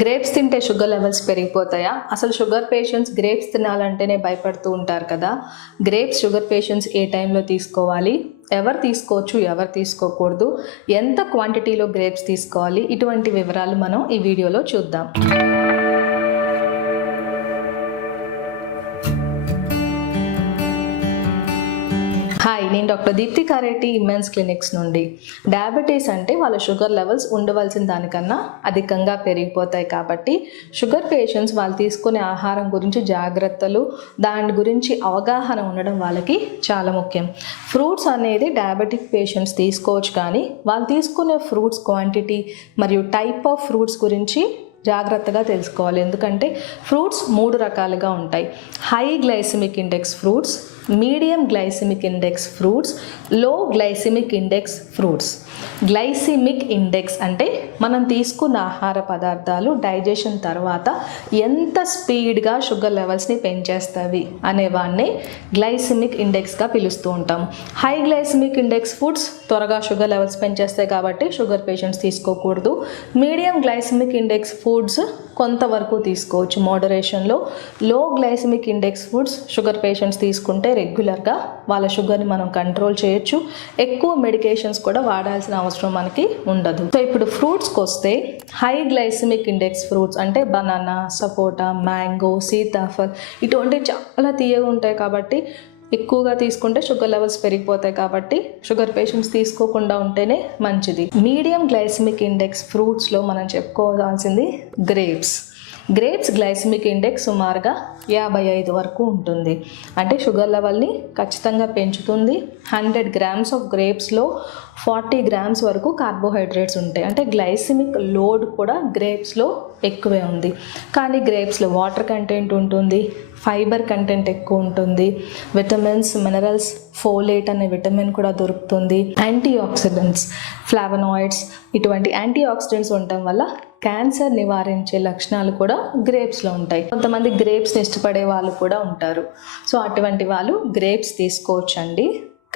Grapes తింటే sugar levels పెరిగిపోతాయా? అసలు sugar patients grapes తినాలంటేనే భయపడుతూ ఉంటారు కదా. గ్రేప్స్ షుగర్ పేషెంట్స్ ఏ టైంలో తీసుకోవాలి, ఎవరు తీసుకోవచ్చు, ఎవరు తీసుకోకూడదు, ఎంత క్వాంటిటీలో గ్రేప్స్ తీసుకోవాలి, ఇటువంటి వివరాలు మనం ఈ వీడియోలో చూద్దాం. హాయ్, నేను డాక్టర్ దీప్తి కారెట్టి ఇమెన్స్ క్లినిక్స్ నుండి. డయాబెటీస్ అంటే వాళ్ళ షుగర్ లెవెల్స్ ఉండవలసిన దానికన్నా అధికంగా పెరిగిపోతాయి కాబట్టి షుగర్ పేషెంట్స్ వాళ్ళు తీసుకునే ఆహారం గురించి జాగ్రత్తలు, దాని గురించి అవగాహన ఉండడం వాళ్ళకి చాలా ముఖ్యం. ఫ్రూట్స్ అనేది డయాబెటిక్ పేషెంట్స్ తీసుకోవచ్చు, కానీ వాళ్ళు తీసుకునే ఫ్రూట్స్ క్వాంటిటీ మరియు టైప్ ఆఫ్ ఫ్రూట్స్ గురించి జాగ్రత్తగా తెలుసుకోవాలి. ఎందుకంటే ఫ్రూట్స్ 3 రకాలుగా ఉంటాయి: high glycemic index fruits, medium glycemic index fruits, లో glycemic index fruits. Glycemic index అంటే మనం తీసుకున్న ఆహార పదార్థాలు డైజెషన్ తర్వాత ఎంత స్పీడ్గా షుగర్ లెవెల్స్ని పెంచేస్తాయి అనేవాన్నే గ్లైసిమిక్ ఇండెక్స్గా పిలుస్తూ ఉంటాం. హై గ్లైసిమిక్ ఇండెక్స్ ఫుడ్స్ త్వరగా షుగర్ లెవెల్స్ పెంచేస్తాయి కాబట్టి షుగర్ పేషెంట్స్ తీసుకోకూడదు. మీడియం గ్లైసిమిక్ ఇండెక్స్ ఫుడ్స్ కొంతవరకు తీసుకోవచ్చు మోడరేషన్లో. Low glycemic index foods sugar patients తీసుకుంటే రెగ్యులర్గా వాళ్ళ షుగర్ని మనం కంట్రోల్ చేయొచ్చు. ఎక్కువ మెడికేషన్స్ కూడా వాడాల్సిన అవసరం మనకి ఉండదు. సో ఇప్పుడు ఫ్రూట్స్కి వస్తే, హై గ్లైసిమిక్ ఇండెక్స్ ఫ్రూట్స్ అంటే బనానా, సపోటా, మ్యాంగో, సీతాఫల్ ఇటువంటి చాలా తీయగా ఉంటాయి కాబట్టి ఎక్కువగా తీసుకుంటే షుగర్ లెవెల్స్ పెరిగిపోతాయి కాబట్టి షుగర్ పేషెంట్స్ తీసుకోకుండా ఉంటేనే మంచిది. మీడియం గ్లైసిమిక్ ఇండెక్స్ ఫ్రూట్స్లో మనం చెప్పుకోవాల్సింది గ్రేప్స్. గ్రేప్స్ గ్లైసిమిక్ ఇండెక్స్ సుమారుగా 55 వరకు ఉంటుంది. అంటే షుగర్ లెవెల్ని ఖచ్చితంగా పెంచుతుంది. 100 గ్రామ్స్ ఆఫ్ గ్రేప్స్లో 40 గ్రామ్స్ వరకు కార్బోహైడ్రేట్స్ ఉంటాయి. అంటే గ్లైసిమిక్ లోడ్ కూడా గ్రేప్స్లో ఎక్కువే ఉంది. కానీ గ్రేప్స్లో వాటర్ కంటెంట్ ఉంటుంది, ఫైబర్ కంటెంట్ ఎక్కువ ఉంటుంది, విటమిన్స్, మినరల్స్, ఫోలేట్ అనే విటమిన్ కూడా దొరుకుతుంది. యాంటీ ఆక్సిడెంట్స్, ఫ్లావనాయిడ్స్ ఇటువంటి యాంటీ ఆక్సిడెంట్స్ ఉండటం వల్ల క్యాన్సర్ నివారించే లక్షణాలు కూడా గ్రేప్స్లో ఉంటాయి. కొంతమంది గ్రేప్స్ని ఇష్టపడే వాళ్ళు కూడా ఉంటారు. సో అటువంటి వాళ్ళు గ్రేప్స్ తీసుకోవచ్చండి.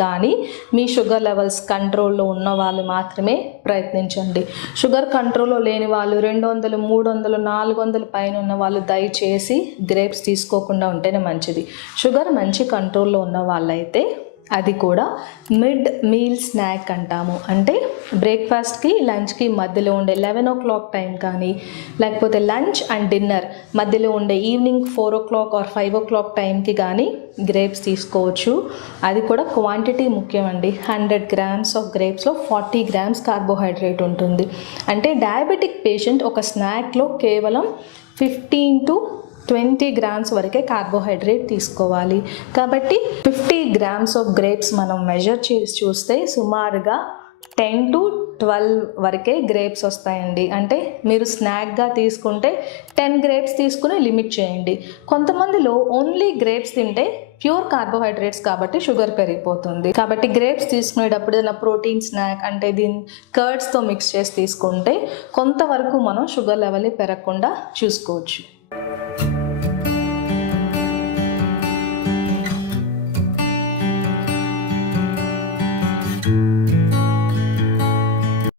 కానీ మీ షుగర్ లెవెల్స్ కంట్రోల్లో ఉన్న వాళ్ళు మాత్రమే ప్రయత్నించండి. షుగర్ కంట్రోల్లో లేని వాళ్ళు 200, 300, 400 పైన ఉన్న వాళ్ళు దయచేసి గ్రేప్స్ తీసుకోకుండా ఉంటేనే మంచిది. షుగర్ మంచి కంట్రోల్లో ఉన్న వాళ్ళైతే అది కూడా మిడ్ మీల్ స్నాక్ అంటాము. అంటే బ్రేక్ఫాస్ట్కి, లంచ్కి మధ్యలో ఉండే 11 o'clock టైం కానీ, లేకపోతే లంచ్ అండ్ డిన్నర్ మధ్యలో ఉండే ఈవినింగ్ 4 o'clock or 5 o'clock టైంకి కానీ గ్రేప్స్ తీసుకోవచ్చు. అది కూడా క్వాంటిటీ ముఖ్యమండి. 100 గ్రామ్స్ ఆఫ్ గ్రేప్స్లో 40 గ్రామ్స్ కార్బోహైడ్రేట్ ఉంటుంది. అంటే డయాబెటిక్ పేషెంట్ ఒక స్నాక్లో కేవలం 15 to 20 గ్రామ్స్ వరకే కార్బోహైడ్రేట్ తీసుకోవాలి. కాబట్టి 50 గ్రామ్స్ ఆఫ్ గ్రేప్స్ మనం మెజర్ చేసి చూస్తే సుమారుగా 10 to 12 వరకే గ్రేప్స్ వస్తాయండి. అంటే మీరు స్నాక్గా తీసుకుంటే 10 గ్రేప్స్ తీసుకుని లిమిట్ చేయండి. కొంతమందిలో ఓన్లీ గ్రేప్స్ తింటే ప్యూర్ కార్బోహైడ్రేట్స్ కాబట్టి షుగర్ పెరిగిపోతుంది. కాబట్టి గ్రేప్స్ తీసుకునేటప్పుడు ఏదైనా ప్రోటీన్ స్నాక్ అంటే దీన్ని కర్డ్స్తో మిక్స్ చేసి తీసుకుంటే కొంతవరకు మనం షుగర్ లెవెల్ని పెరగకుండా చూసుకోవచ్చు.